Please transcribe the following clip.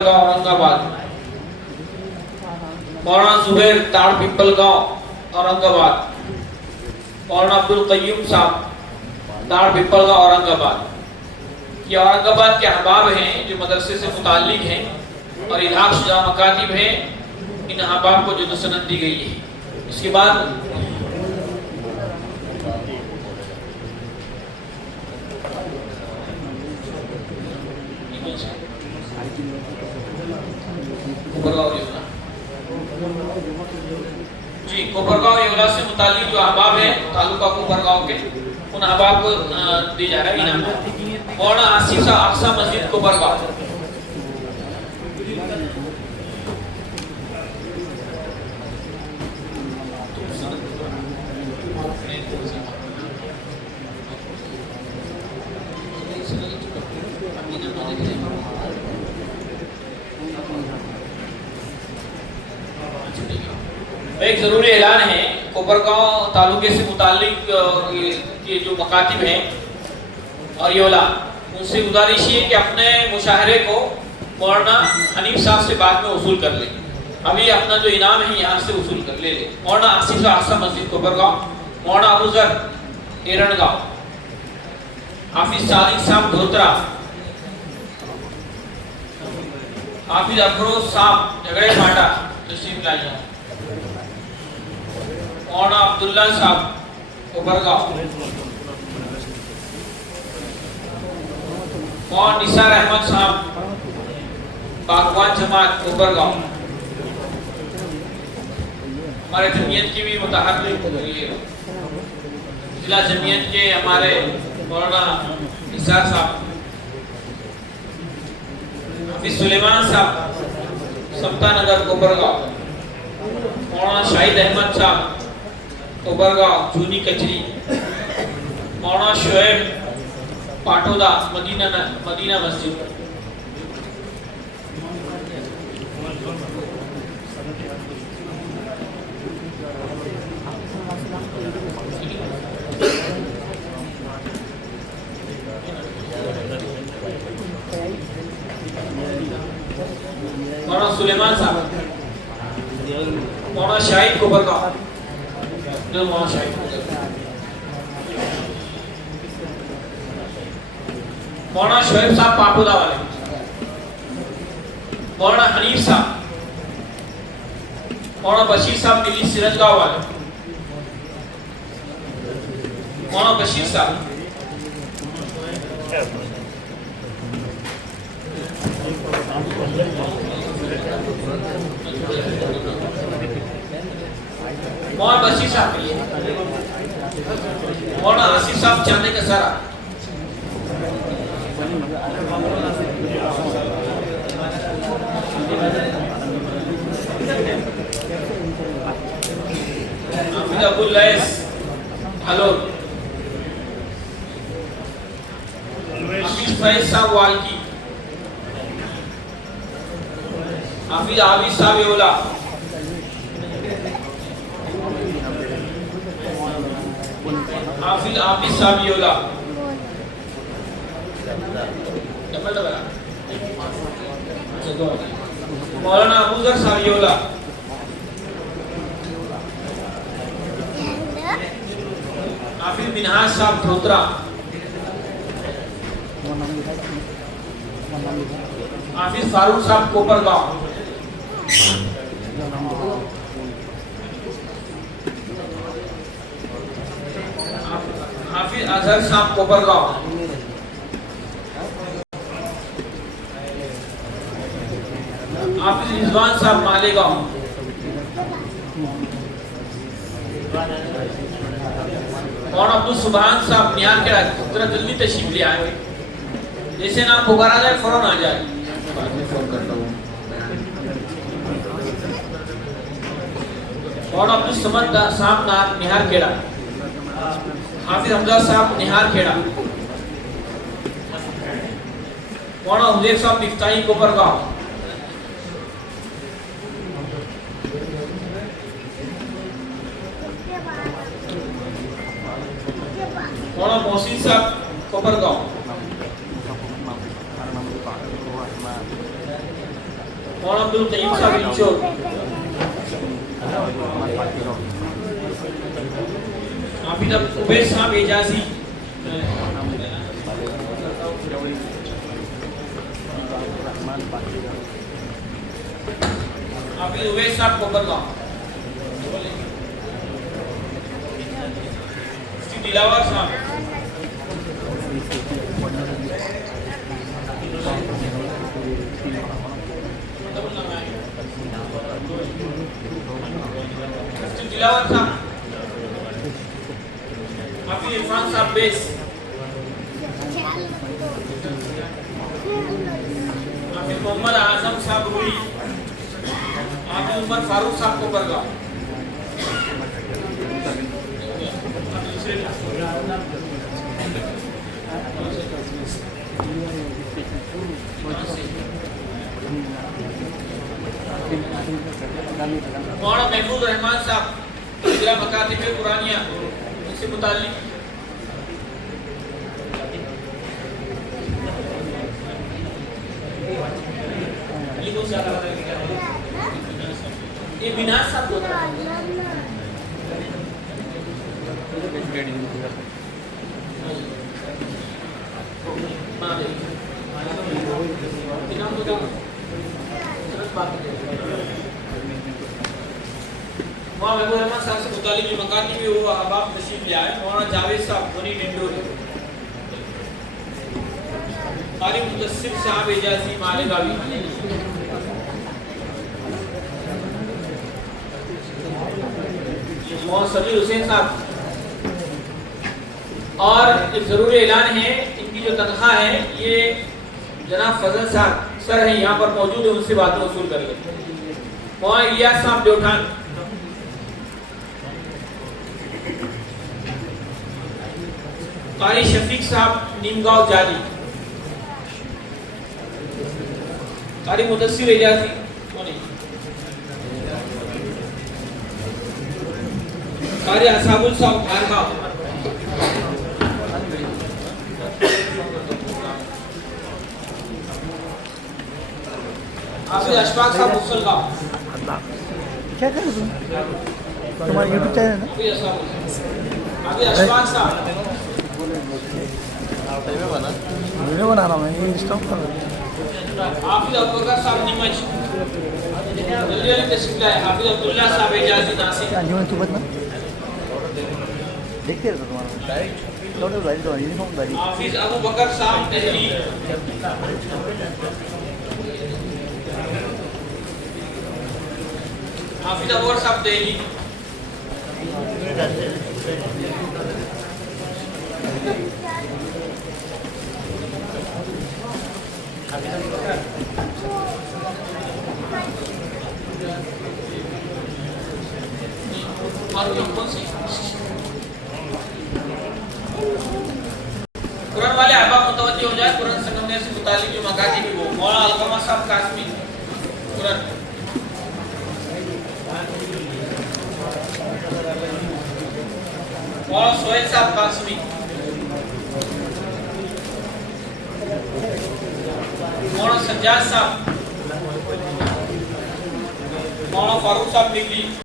औरंगाबाद। मौलाना जुबैर ताड़ पिपलगांव औरंगाबाद। मौलाना अब्दुल कय्यूम साहब ताड़ पिपलगांव औरंगाबाद। ये औरंगाबाद के अहबाब हैं जो मदरसे से मुताल्लिक हैं और इलाक़ शुजा मकातिब हैं। इन अहबाब को जो सनद दी गई है। इसके बाद जी कोपरगांव योला से मुताल्लिक जो अहबाब है तालुका कोपरगांव के, उन अहबाब को दी जा रहा है इनाम। मौलाना आसिफ साहब अक्सा मस्जिद कोपरगांव। एक जरूरी ऐलान है, कोपरगांव तालुके से मुताल्लिक ये जो मकातिब हैं और योला, उनसे गुजारिश है कि अपने मुशाहरे को मौलाना हनीफ साहब से बाद में वसूल कर ले। अभी अपना जो इनाम है यहाँ से वसूल कर ले। मौलाना आसिफ साहब आसा मस्जिद कोपरगांव। मौलाना अबूजर एरणगांव। हाफिज सादिक साहब धोत्रा। हाफिज अफरोज साहब झगड़े फाटा तशरीफ लाए। मौलाना अब्दुल्ला साहब कोपरगांव। मौलाना निसार अहमद साहब बागवान जमात कोपरगांव। हमारे जमीयत की भी मुतहर्रिक जिला जमीयत के हमारे मौलाना निसार साहब। हाफिज सुलेमान साहब समता नगर कोपरगांव। मौलाना शाहिद अहमद साहब कोपरगांव जूनी कचरी। मौलाना शोएब पाटोदा मदीना मस्जिद। मौलाना सुलेमान साहब। मौलाना शाहिद कोपरगांव। मौलाना शाहिद मौलाना शोएब साहब पाटोदा वाले। मौलाना हनीफ साहब। मौलाना बशीर साहब दिल्ली सिरजगांव वाले। मौलाना बशीर साहब। मौलाना बशीर साहब। मौलाना आसिफ साहब चांदे का सारा। हाफिज अबुल लैस हेलो। हाफिज फैज साहब वाल्की। हाफिज आबिद साहब योला। हाफिज आबिद साहब योला। मौलाना अबूजर साहब योला। हाफिज मिनहाज साहब धोत्रा। हाफिज फारूक साहब कोपरगांव। हाफिज अजहर साहब कोपरगांव। हाफिज रिजवान साहब मालेगांव। और अब्दुल सुभान साहब निहार के जरा जल्दी तशरीफ ले आए, जैसे नाम पुकारा जाए फौरन आ जाए। और अब्दुल समद साहब निहार खेड़ा। हाफिज हमजा साहब निहार खेड़ा। मौलाना हुजैफ साहब बिफ्ताही कोपरगांव। मौलाना मोहसिन साहब कोपरगांव। मौलाना अब्दुल कईम साहब इंचोर, हाफिज उबैद साहब एजाजी, हाफिज उबैद साहब कोपरगांव, दिलावर साहब, दिलावर साहब, हाफिज इरफान साहब बेस, हाफिज मोहम्मद आजम साहब रूली, हाफिज उमर फारूक साहब कोपरगांव, मौलाना महमूद रहमान साहब जिला मकातिब कुरानिया इससे मुताल्लिक, ये बिनास साहब महबूब रहमान साहब से मुतालिक जो मकाती भी वो अहबाब तशरीफ ले आए। मौलाना जावेद साहब बनी डिंडोरी, कारी मुदस्सिर साहब एजाजी मालेगावी, मौलाना समीर हुसैन साहब। और एक जरूरी ऐलान है, इनकी जो तनख्वाह है ये जनाब फजल साहब सर है यहाँ पर मौजूद है, उनसे बातें वसूल कर ले। मौलाना इलियास साहब देवठान, कारी शफीक साहब नीमगांव जाली, कारी मुदस्सिर एजाजी, कारी असाबुल साहब भारगांव, हाफिज अशफाक साहब मुसलगांव। क्या कर रहे हो तुम्हारा यूट्यूब चैनल है ना? हाफिज अशफाक साहब, वीडियो बना रहा हूँ मैं, ये स्टॉप कर रहा हूँ। हाफिज अबूबकर साहब नीमच, जल्दी जल्दी तशरीफ लाए। हाफिज अब्दुल्ला साहब एजाजी नासिक, तू बतना देखते रहता तुम्हारा यूनिफॉर्म दारी। हाफिज अबूबकर साहब तहरीर, हाफिज अबूबकर साहब तहरीर, कुरान वाले अहबाब मुतवज्जह हो जाए। कुरान संगमनेर से मुतालिक जो मकाती भी वो मौलाना अलकमा साहब कासमी कुरान, मौलाना सोहेल साहब कासमी, मौलाना सज्जाद साहब, मौलाना फारूक साहब निगली।